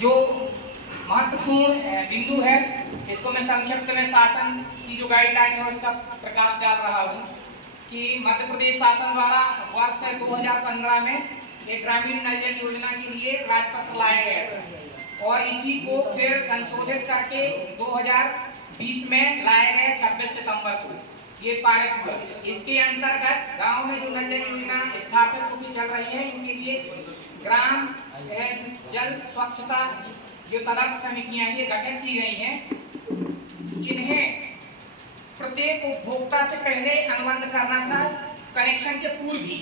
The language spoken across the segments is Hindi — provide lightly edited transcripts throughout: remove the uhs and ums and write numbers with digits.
जो महत्वपूर्ण बिंदु है इसको मैं संक्षिप्त में शासन की जो गाइडलाइन है उसका प्रकाश डाल रहा हूँ कि मध्य प्रदेश शासन द्वारा वर्ष 2015 में एक ग्रामीण नल जल योजना के लिए राजपत्र लाया गया था और इसी को फिर संशोधित करके 2020 में लाया गया 26 सितंबर को ये पारित हुआ। इसके अंतर्गत गांव में जो नल जल योजना स्थापित होकर चल रही है उनके लिए ग्राम जल स्वच्छता जो तदर्थ समितियां ये गठित की गई हैं। इन्हें प्रत्येक उपभोक्ता से पहले अनुबंध करना था कनेक्शन के पूर्व भी,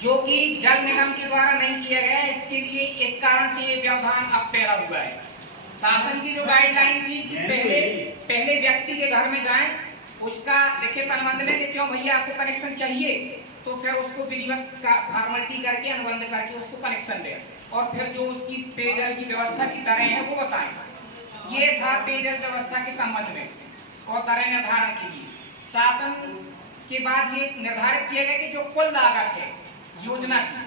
जो कि जल निगम के द्वारा नहीं किया गया। इसके लिए इस कारण से ये व्यवधान अब पैदा हुआ है। शासन की जो गाइडलाइन थी कि पहले व्यक्ति के घर में जाएं, उसका लिखित अनुबंध लें कि क्यों भैया आपको कनेक्शन चाहिए, तो फिर उसको विधिवत फॉर्मेलिटी करके अनुबंध करके उसको कनेक्शन दें और फिर जो उसकी पेयजल की व्यवस्था की दरें हैं वो बताएं। ये था पेयजल व्यवस्था के संबंध में और दरें निर्धारण के लिए। शासन के बाद ये निर्धारित किया गया कि जो कुल लागत है योजना की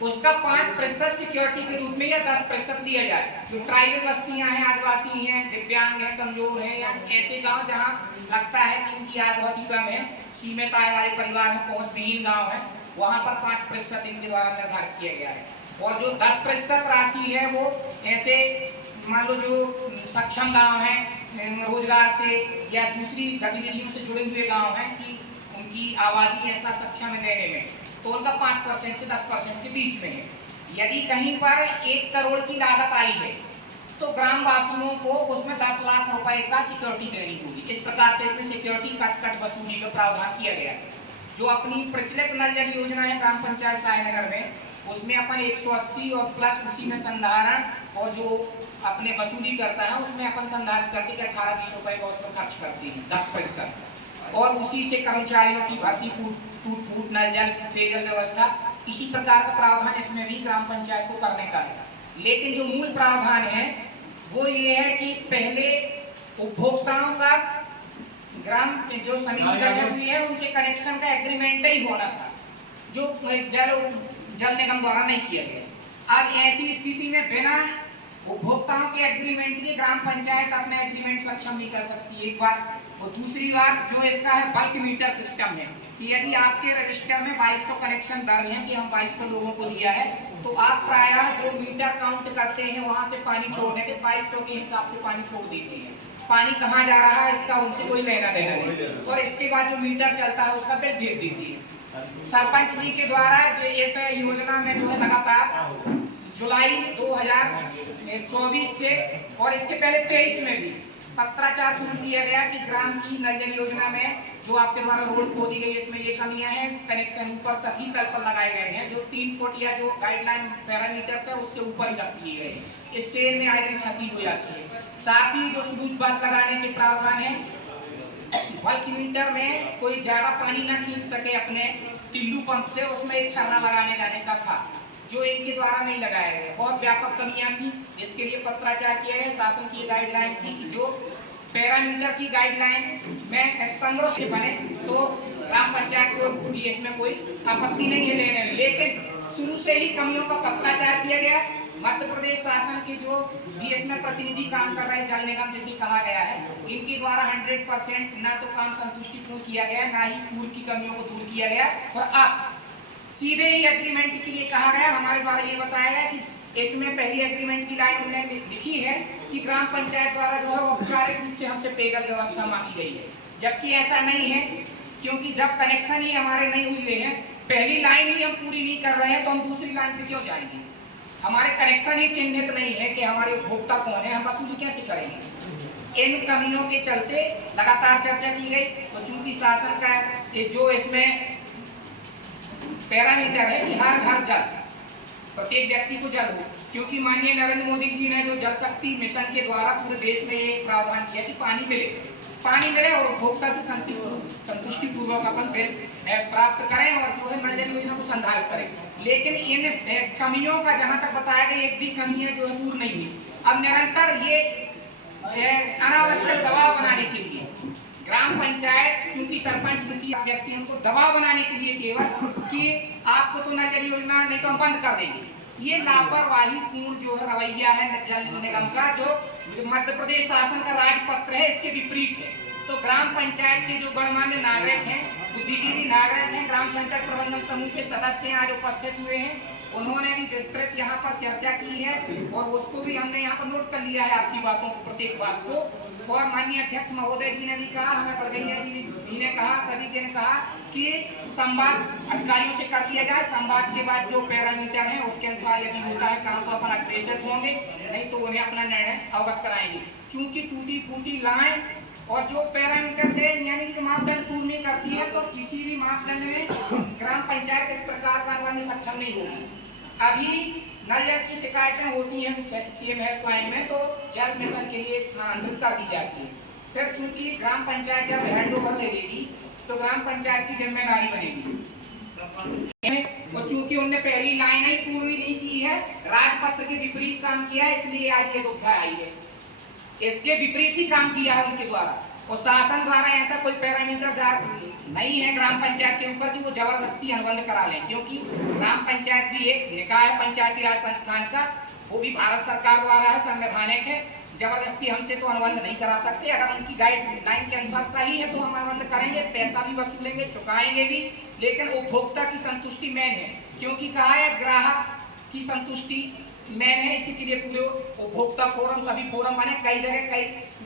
उसका 5% सिक्योरिटी के रूप में या 10% लिया जाए। जो ट्राइबल बस्तियां हैं, आदिवासी हैं, दिव्यांग हैं, कमजोर हैं या ऐसे गांव जहां लगता है कि इनकी आय बहुत ही कम है, सीमित आय वाले परिवार हैं, पहुंच विहीन गांव है, वहां पर 5% इनके द्वारा निर्धारित किया गया है। और जो 10% राशि है वो ऐसे मान लो जो सक्षम गांव हैं, रोजगार से या दूसरी गतिविधियों से जुड़े हुए गांव हैं कि उनकी आबादी ऐसा सक्षम है देने में, तो उनका 5% से 10% के बीच में है। यदि कहीं पर 1 करोड़ की लागत आई है तो ग्रामवासियों को उसमें 10 लाख रुपए का सिक्योरिटी देनी होगी। इस प्रकार से इसमें सिक्योरिटी कट वसूली का प्रावधान किया गया है। जो अपनी प्रचलित नल जल योजना है ग्राम पंचायत सायनगर में, उसमें अपन 180 और प्लस उसी में संधारण और जो अपने वसूली करता है उसमें अपन संधारित करके 18-20 रुपए का उसमें खर्च करते हैं 10%, और उसी से कर्मचारियों की भर्ती, फूट नल जल पेयजल व्यवस्था, इसी प्रकार का प्रावधान इसमें भी ग्राम पंचायत को करने का है। लेकिन जो मूल प्रावधान है वो ये है कि पहले उपभोक्ताओं का ग्राम जो समिति गठित हुई है उनसे कनेक्शन का एग्रीमेंट ही होना था, जो जल निगम द्वारा नहीं किया गया। अब ऐसी स्थिति में बिना उपभोक्ताओं के एग्रीमेंट के ग्राम पंचायत अपना एग्रीमेंट सक्षम नहीं कर सकती, एक बात। और दूसरी बात जो इसका है बल्क मीटर सिस्टम है कि यदि आपके रजिस्टर में 2200 कनेक्शन दर्ज हैं कि हम 2200 लोगों को दिया है, तो आप प्रायः जो मीटर काउंट करते हैं वहां से पानी छोड़ने के 2200 के हिसाब से पानी छोड़ देते हैं। पानी कहाँ जा रहा है इसका उनसे कोई लेना देना नहीं, और इसके बाद जो मीटर चलता है उसका बिल भेज देती है। सरपंच जी के द्वारा इस योजना में जो है लगातार जुलाई 2024 से और इसके पहले 23 में भी पत्राचार शुरू किया गया कि ग्राम की नल जल योजना में जो आपके द्वारा रोड खोदी गई इसमें ये कमियां हैं, कनेक्शन ऊपर सतही तल पर लगाए गए हैं, जो 3 फुट या जो गाइडलाइन पैरामीटर्स है उससे ऊपर ही रख दिए गए, इससे में आए दिन क्षति हो जाती है। साथ ही जो स्लूज बात लगाने के प्रावधान है, बल्क मीटर में कोई ज्यादा पानी ना खींच सके अपने टिल्लू पंप से, उसमें एक छलना लगाने जाने का था जो इनके द्वारा नहीं लगाया गया। बहुत व्यापक कमियां थी, इसके लिए पत्राचार किया गया। शासन की गाइडलाइन थी कि जो पैरामीटर की गाइडलाइन में 15 से बने तो ग्राम पंचायत को भी इसमें कोई आपत्ति नहीं है लेने में, लेकिन शुरू से ही कमियों का पत्राचार किया गया। मध्य प्रदेश शासन के जो भी इसमें प्रतिनिधि काम कर रहे हैं, जल निगम जिसे कहा गया है, इनके द्वारा 100% ना तो काम संतुष्टिपूर्ण किया गया, ना ही पूर्व की कमियों को दूर किया गया, और अब सीधे ही एग्रीमेंट के लिए कहा गया। हमारे द्वारा ये बताया गया कि इसमें पहली एग्रीमेंट की लाइन उन्होंने लिखी है कि ग्राम पंचायत द्वारा जो है औपचारिक रूप से हमसे पेयजल व्यवस्था मांगी गई है, जबकि ऐसा नहीं है, क्योंकि जब कनेक्शन ही हमारे नहीं हुए हैं, पहली लाइन ही हम पूरी नहीं कर रहे हैं, तो हम दूसरी लाइन पे क्यों जाएंगे? हमारे कनेक्शन ही चिन्हित नहीं है कि हमारे उपभोक्ता कौन है, हम वसूली कैसे करेंगे? इन कमियों के चलते लगातार चर्चा की गई। तो चूंकि शासन का जो इसमें पैरामीटर है कि हर घर जल, प्रत्येक व्यक्ति को जल हो, क्योंकि माननीय नरेंद्र मोदी जी ने जो जल शक्ति मिशन के द्वारा पूरे देश में ये प्रावधान किया कि पानी मिले और उपभोक्ता से संतुष्टि पूर्वक अपन बिल प्राप्त करें और जो है नल जल योजना को संधारित करें। लेकिन इन कमियों का जहां तक बताया गया एक भी कमी है जो है दूर नहीं हुई। अब निरंतर ये अनावश्यक दबाव बनाने के लिए ग्राम पंचायत, चूंकि सरपंच मुखिया व्यक्ति हमको दबाव बनाने के लिए केवल कि आपको तो नल जल योजना नहीं तो हम बंद कर देंगे, ये लापरवाही पूर्ण जो है रवैया है जल निगम का, जो मध्य प्रदेश शासन का राजपत्र है, इसके विपरीत है। तो ग्राम पंचायत के जो गणमान्य नागरिक हैं, बुद्धिजीवी नागरिक हैं, ग्राम संकट प्रबंधन समूह के सदस्य आज उपस्थित हुए हैं, उन्होंने भी विस्तृत यहाँ पर चर्चा की है और उसको भी हमने यहाँ पर नोट कर लिया है, आपकी बातों को, प्रत्येक बात को। और माननीय अध्यक्ष महोदय जी ने भी कहा, हमें बड़गैया जी ने कहा, सभी जी ने कहा कि संवाद अधिकारियों से कर लिया जाए। संवाद के बाद जो पैरामीटर है उसके अनुसार यदि होता है काम तो अपन अग्रेसर होंगे, नहीं तो उन्हें अपना निर्णय अवगत कराएंगे। चूंकि टूटी फूटी लाइन और जो पैरामीटर से यानी कि जो मापदंड पूर्ण नहीं करती है, तो किसी भी मापदंड में ग्राम पंचायत इस प्रकार का अनुबंध सक्षम नहीं होगी। अभी नल जल की शिकायतें होती हैं सीएम हेल्पलाइन में, तो जल मिशन के लिए स्थानांतरित कर दी जाती है। फिर चूंकि ग्राम पंचायत जब हैंड ओवर ले लेगी तो ग्राम पंचायत की जिम्मेदारी बनेगी, और चूंकि उनने पहली लाइन ही पूरी नहीं की है, राजपत्र के विपरीत काम किया है, इसलिए आज ये दुविधा आई है। इसके विपरीत ही काम किया है उनके द्वारा, और शासन द्वारा ऐसा कोई पैरामीटर नहीं है ग्राम पंचायत के ऊपर कि वो जबरदस्ती अनुबंध करा लें, क्योंकि ग्राम पंचायत भी एक निकाय है पंचायती राज संस्थान का, वो भी भारत सरकार द्वारा है, संवैधानिक है। जबरदस्ती हमसे तो अनुबंध नहीं करा सकते। अगर उनकी गाइडलाइन के अनुसार सही है तो हम अनुबंध करेंगे, पैसा भी वसूलेंगे, चुकाएंगे भी, लेकिन उपभोक्ता की संतुष्टि मेन है, क्योंकि कहा है ग्राहक की संतुष्टि मेन है। इसी के लिए पूरे उपभोक्ता फोरम, सभी फोरम बने, कई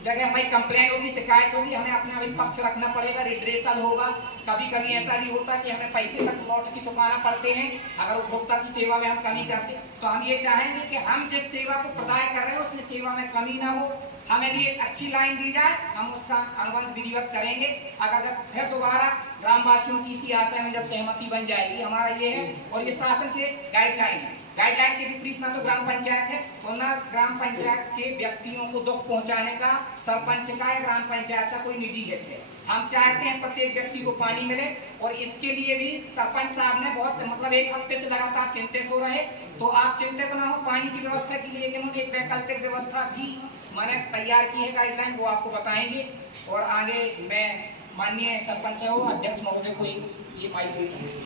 जगह हमारी कंप्लेन होगी, शिकायत होगी, हमें अपना भी पक्ष रखना पड़ेगा, रिड्रेसल होगा। कभी कभी ऐसा भी होता है कि हमें पैसे तक लौट के चुकाना पड़ते हैं अगर उपभोक्ता की सेवा में हम कमी करते। तो हम ये चाहेंगे कि हम जिस सेवा को प्रदान कर रहे हैं उसमें सेवा में कमी ना हो, हमें भी एक अच्छी लाइन दी जाए, हम उसका अनुबंध विधिवत करेंगे। अगर जब फिर दोबारा ग्रामवासियों की इसी आशय में जब सहमति बन जाएगी, हमारा ये है, और ये शासन के गाइडलाइन के विपरीत ना तो ग्राम पंचायत है और ना ग्राम पंचायत के व्यक्तियों को दुख पहुंचाने का सरपंच का या ग्राम पंचायत का कोई निजी हित है। हम चाहते हैं प्रत्येक व्यक्ति को पानी मिले, और इसके लिए भी सरपंच साहब ने बहुत एक हफ्ते से लगातार चिंतित हो रहे, तो आप चिंतित ना हो पानी की व्यवस्था के लिए, लेकिन एक वैकल्पिक व्यवस्था भी मैंने तैयार की है, गाइडलाइन, वो आपको बताएंगे। और आगे मैं माननीय सरपंच हो अध्यक्ष महोदय को ये माइक